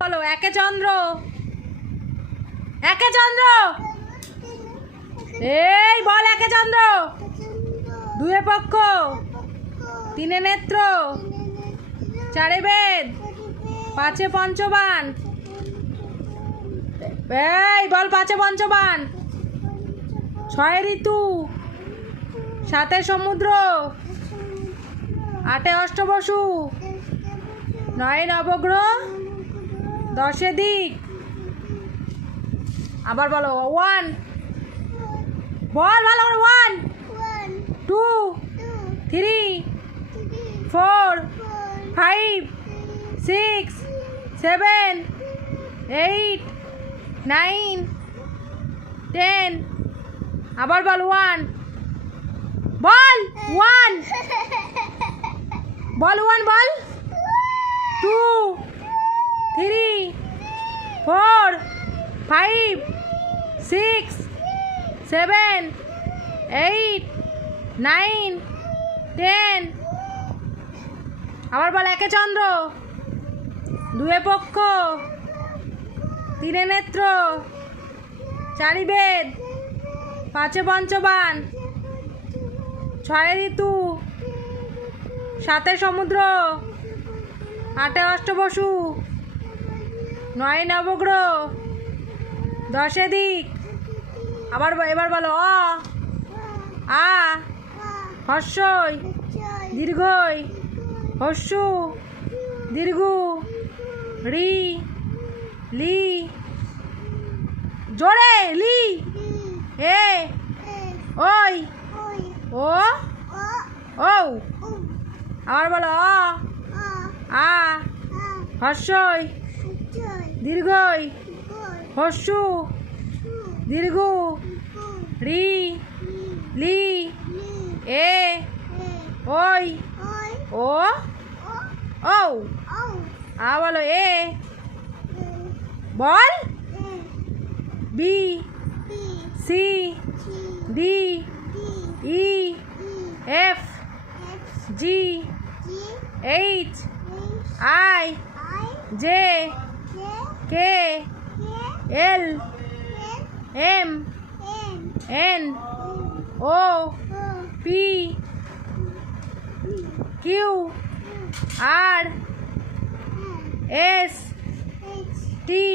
বলো একে চন্দ্র, একে চন্দ্র, এই বল একে চন্দ্র, দুয়ে পক্ষ, তিনে নেত্র, চারে বেদ, পাঁচে পঞ্চবান, এই বল পাঁচে পঞ্চবান, ছয় ঋতু, সাতে সমুদ্র, আটে অষ্টবসু, নয় নবগ্রহ, দশে দিক। আবার বলো ওয়ান, বল ভালো করে, one, two, three, four, five, six, seven, eight, nine, ten. আবার বল ওয়ান, বল ওয়ান, বল ওয়ান, বল two, three, four, five, six, seven, eight, nine, ten. আবার বল একে চন্দ্র, দুয়ে পক্ষ, তিনে নেত্র, চারি বেদ, পাঁচে পঞ্চবান, ছয় ঋতু, সাতে সমুদ্র, আটে অষ্টবসু, নয় নবগ্রহ, দশে দিক। আবার এবার বলো অ, আ, হর্ষই, দীর্ঘই, হস্যু, দীর্ঘু, রি, লি, জোরে লি, এ, ওই, ও, ও। আবার বলো অ, আ, হর্ষই, দীর্ঘই, হস্যু, দীর্ঘু, রি, লি, এ, ওই, ও, ও। আ বলো এ, বল B, C, D, E, F, G, H, I, J, K, L, M, N, O, P, Q, R, S, T,